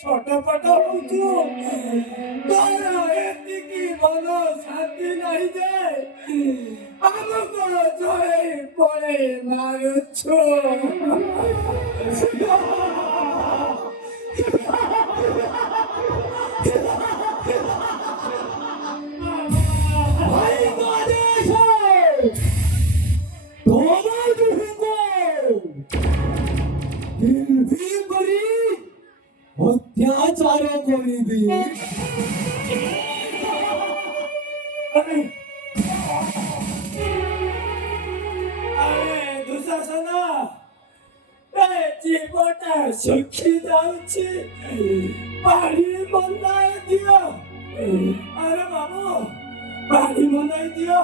ছটপট হচ্ছু তোরা এদিকে বলো শান্তি নাই যে আমাকে জয়ে পড়ে মারছ অত্যাচার করিবি দুঃশাসন জীবনটা সুখী যাচ্ছে বাড়ি বন্ধায় দিও আরে বাবু বাড়ি বন্ধায় দিও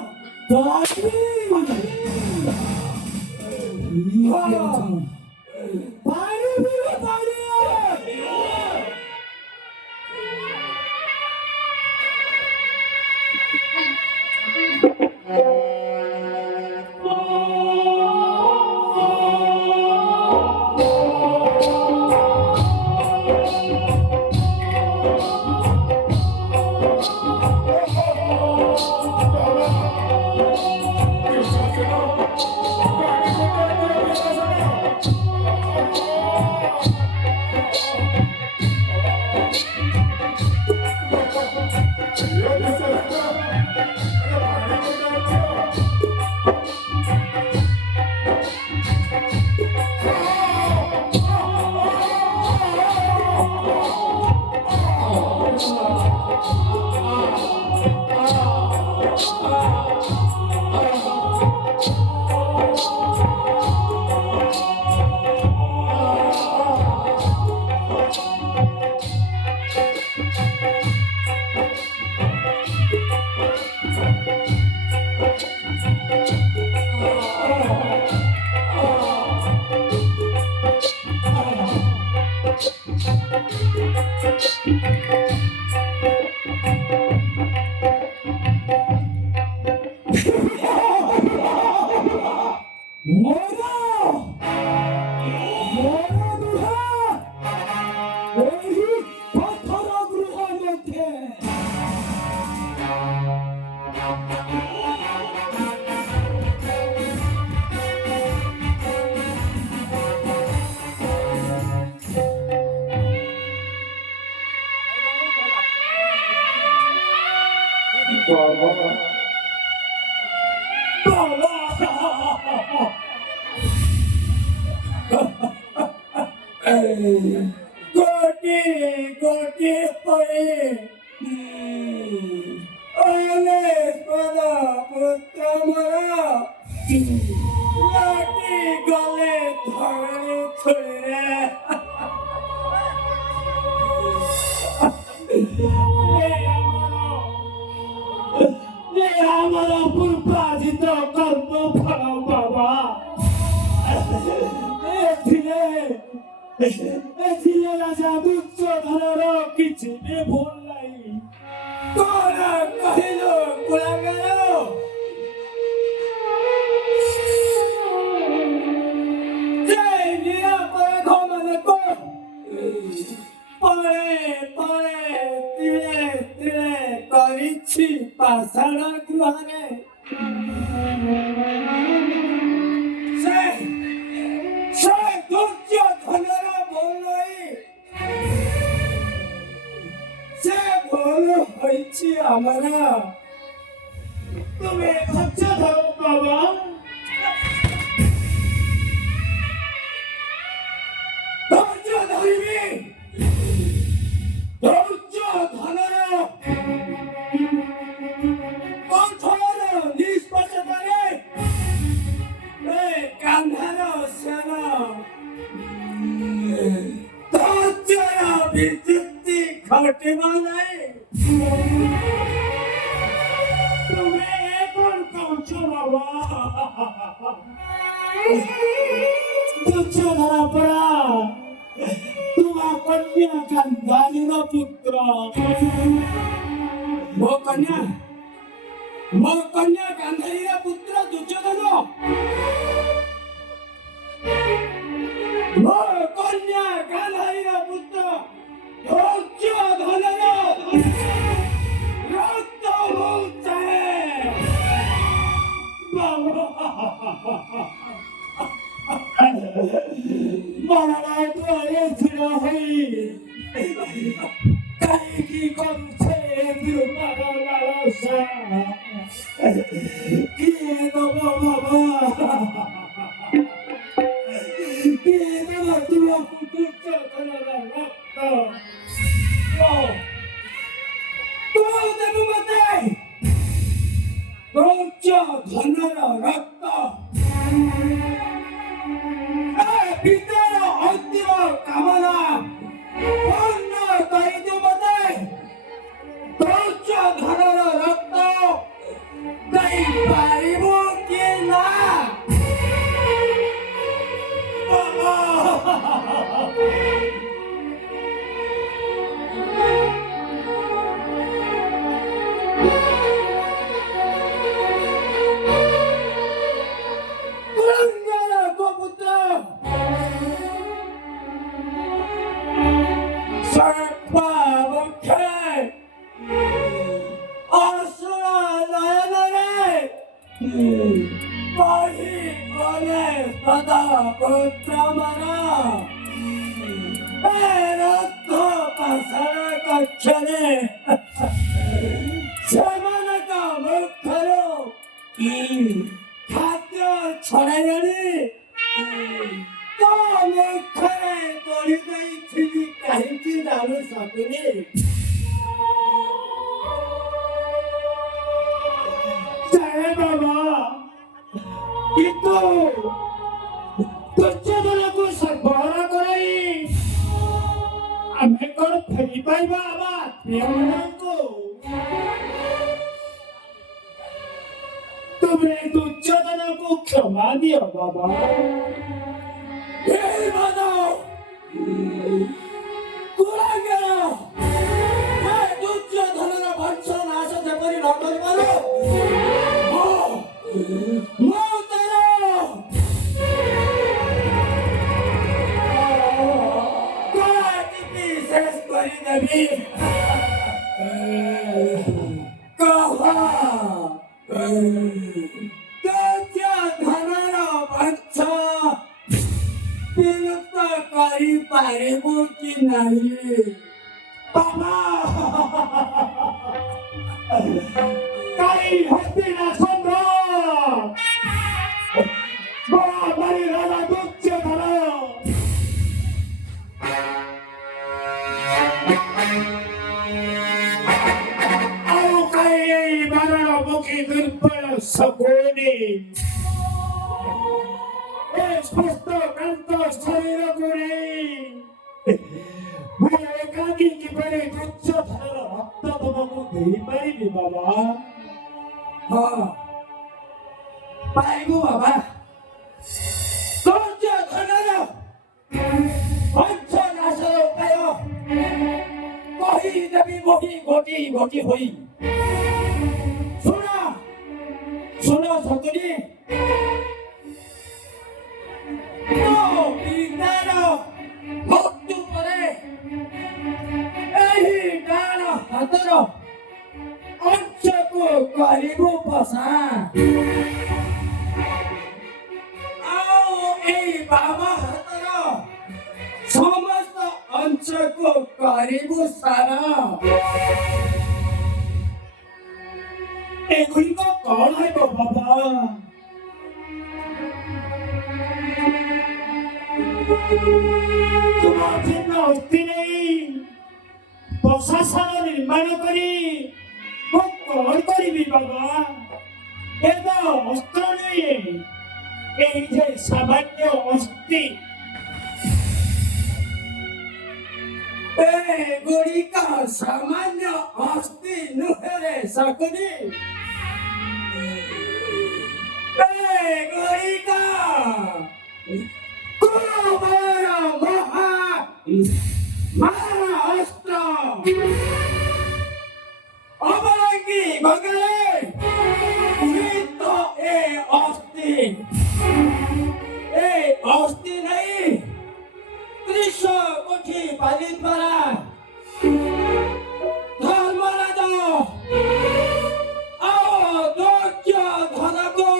গোটি গোটি পড়ে অনেক বড় পুত্র মরা লাঠি গলে ধরে ছড়ে আমার পূর্বাজিত কর্ম ফল বাবা এথিলে রাজা দুর্যোধনের কিছু ভুল নাই তোরা কহিল কুলাঙ্গার জয় নিরাপদ ঘমনে কর পরে পরে তিলে তিলে করিছি পাষাণ গ্রহণে ପାଗଳ ହୋଇଛି ଆମର। ତୁମେ ଧୈର୍ଯ୍ୟ ଧର ବାବା। ଧୈର୍ଯ୍ୟ ଧରିବି। ଧୈର୍ଯ୍ୟ ଧନର କଠୋର ନିଷ୍ପକ୍ଷତାରେ ଏ କାନ୍ଧାର ସେନ ଧୈର୍ଯ୍ୟର ବିଦ୍ୟୁତି ଘଟିବ ନାହିଁ। ତୁମେ ଏ କ'ଣ କହୁଛ ବାବା? ଦୁର୍ଯ୍ୟୋଧନ ପରା ତୁମ କନ୍ୟା ଗାନ୍ଧାରୀର ପୁତ୍ର। ମୋ କନ୍ୟା ଗାନ୍ଧାରୀର ପୁତ୍ର ଦୁର୍ଯ୍ୟୋଧନ। ମୋ କନ୍ୟା ଗାନ୍ଧାରୀର ପୁତ୍ର ଦୁର୍ଯ୍ୟୋଧନର ରକ୍ତ ମୁଁ ଚାହେଁ। ମରଣ ଦ୍ୱାରେ ଛିଡ଼ା ହୋଇ କାହିଁକି କରୁଛେ ବିରୂପାର ଲାଳସା? କିଏ ଦବ ବାବା? କିଏ ଦବ ତୁମକୁ ଦୁର୍ଯ୍ୟୋଧନର ରକ୍ତ? ତୁ ଦେବୁ ମତେ ଦୁର୍ଯ୍ୟୋଧନର ରକ୍ତ। ପିତାର ଅନ୍ତିମ କାମନା ପୂର୍ଣ୍ଣ କରିଦେ ମତେ। ଦୁର୍ଯ୍ୟୋଧନର ରକ୍ତ ଦେଇପାରିବୁ କି ନା? ସେମାନଙ୍କ ମୁଖରୁ ଖାଦ୍ୟ ଛଡ଼ାଇଲେଣି। ତୋ ମୁଖରେ ତୋଳି ଦେଇଥିଲି କାହିଁକି ଜାଣୁ ସକୁନି? ଜୟ ବାବା। କିନ୍ତୁ ଦୁର୍ଯ୍ୟୋଧନକୁ ସର୍ବହରା କରାଇ ଆମେ କ'ଣ ଫେରିପାରିବା ଆମ ଆତ୍ମୀୟମାନଙ୍କୁ? ତୁମେ ଦୁର୍ଯ୍ୟୋଧନକୁ କ୍ଷମା ଦିଅ ବାବା। ହେ ମାନବ କୁଳାଙ୍ଗର, ହେ ଦୁର୍ଯ୍ୟୋଧନର ବଂଶ ନାଶ ଯେପରି ନ କରିପାରୁ ମୁଁ ତାର ଗଳା ଟିପି ଶେଷ କରିଦେବି। ଦୁର୍ଯ୍ୟୋଧନର ବଂଶ ବିଲୁପ୍ତ କରିପାରିବୁ କି ନାହିଁ? ବାବା କାହିଁ ହସ୍ତିନା ସମ୍ରାଟ ମହାମାରୀ ରାଜା ଦୁର୍ଯ୍ୟୋଧନ ଆଉ କାହିଁ ଏଇ ମରଣମୁଖୀ ଦୁର୍ବଳ ଶକୁନି ଏ ସୁସ୍ଥ କ୍ଳାନ୍ତ ଶରୀରକୁ ନେଇ ମୁଁ ଏକାକୀ କିପରି ଦୁର୍ଯ୍ୟୋଧନର ରକ୍ତ ତୁମକୁ ଦେଇପାରିବି ବାବା? ହଁ ପାଇବୁ ବାବା। ଦୁର୍ଯ୍ୟୋଧନର ବଂଶ ନାଶର ଉପାୟ କହିଦେବି ବହି ଗୋଟି ଗୋଟି ହୋଇ। ଶୁଣ ସକୁନି, ମୋ ପିତାର ମୃତ୍ୟୁ ପରେ ଏହି ଡାହାଣ ହାତର ଅଂଶକୁ କରିବୁ ପଶା, ଆଉ ଏଇ ବାମ ହାତର ସମସ୍ତ ଅଂଶକୁ କରିବୁ ସାର। ଏଗୁଡ଼ିକ କ'ଣ ହେବ ବାବା? ତୁମ ଭିନ୍ନ ଅସ୍ତି ନେଇ ପ୍ରଶାସନ ନିର୍ମାଣ କରି ମୁଁ କ'ଣ କରିବି ବାବା? ଏ ତ ଅସ୍ତ୍ର ନୁହେଁ, ଏହି ଯେ ସାମାନ୍ୟ ଅସ୍ତି। ଏଗୁଡ଼ିକ ସାମାନ୍ୟ ଅସ୍ତି ନୁହେଁ ଶକୁନି। ଏଗୁଡ଼ିକ କୁମାର ମହା ଅସ୍ତ୍ର। ଅବଲଙ୍ଗି ଗଙ୍ଗରେ ଉଡ଼ିତ ଏ ଅସ୍ତି ନେଇ ত্রিশ কোটি বালিপাড়া ধর্মরাজ অদর্য ধনকু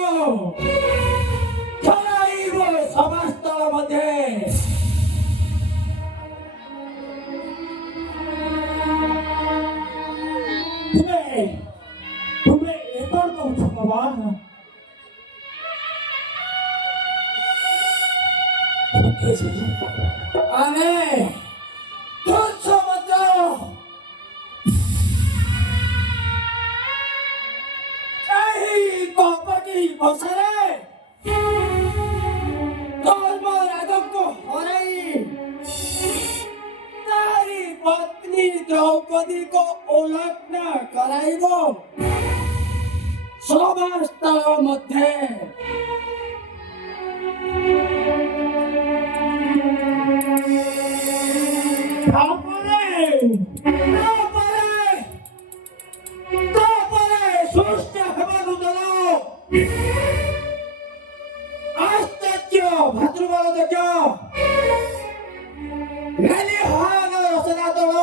ছড়াইব সভাস্থল মধ্যে। ତୁମେ ଏ କ'ଣ କହୁଛ ବାବା? ଆମେ ତୁଚ୍ଛ ମଧ୍ୟ ଏହି କପଟି ବସାରେ ଧର୍ମରାଜଙ୍କୁ ହରାଇ ତାରି ପତ୍ନୀ ଦ୍ରୌପଦୀକୁ ଉଲଗ୍ନ କରାଇବ ସଭାସ୍ଥଳ ମଧ୍ୟରେ। ତାପରେ ସୃଷ୍ଟି ହେବାକୁ ଦେଲ ଆଶ୍ଚର୍ଯ୍ୟ ଭାତୃବଳ ଯଜ୍ଞ ମେଲିହାନ ରଚନା ଦଳ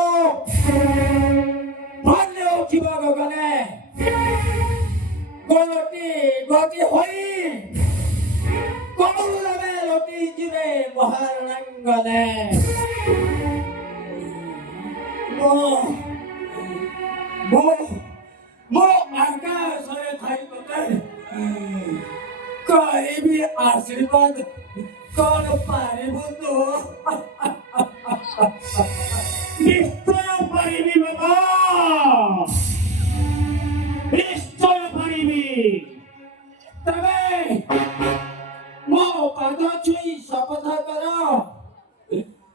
ଭାଲ୍ୟ ଉଠିବ ଗଗନେ ଗୋଟି ଗୋଟି ହୋଇ କମଳରେ ଲୋଟି ଯିବେ ମହାରଣାଙ୍ଗନେ। ମୋ ଆକାଶରେ ଥାଇ ତତେ କହିବି ଆଶୀର୍ବାଦ କ'ଣ ପାରିବୁ ତୁ? ନିଶ୍ଚୟ ପାରିବି ବାବା, ନିଶ୍ଚୟ ପାରିବି। ତେବେ ମୋ ପାଦ ଛୁଇଁ ଶପଥ କର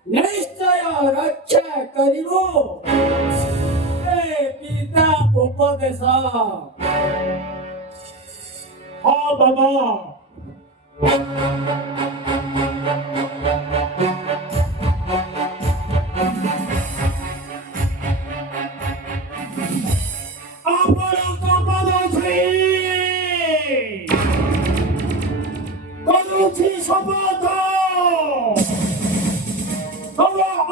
ନିଶ୍ଚୟ ରକ୍ଷା କରିବୁ ଏ ପିତା ଉପଦେଶ। ହଁ ବାବା। ଆପଣଙ୍କ ପାଦ ଛୁଇଁ କରୁଛି ଶପଥ।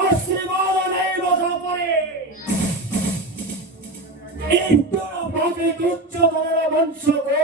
ଆଶୀର୍ବାଦ ନେବା ପରେ ଇଷ୍ଟର ଭାବେ ଦୁର୍ଯ୍ୟୋଧନର ବଂଶକୁ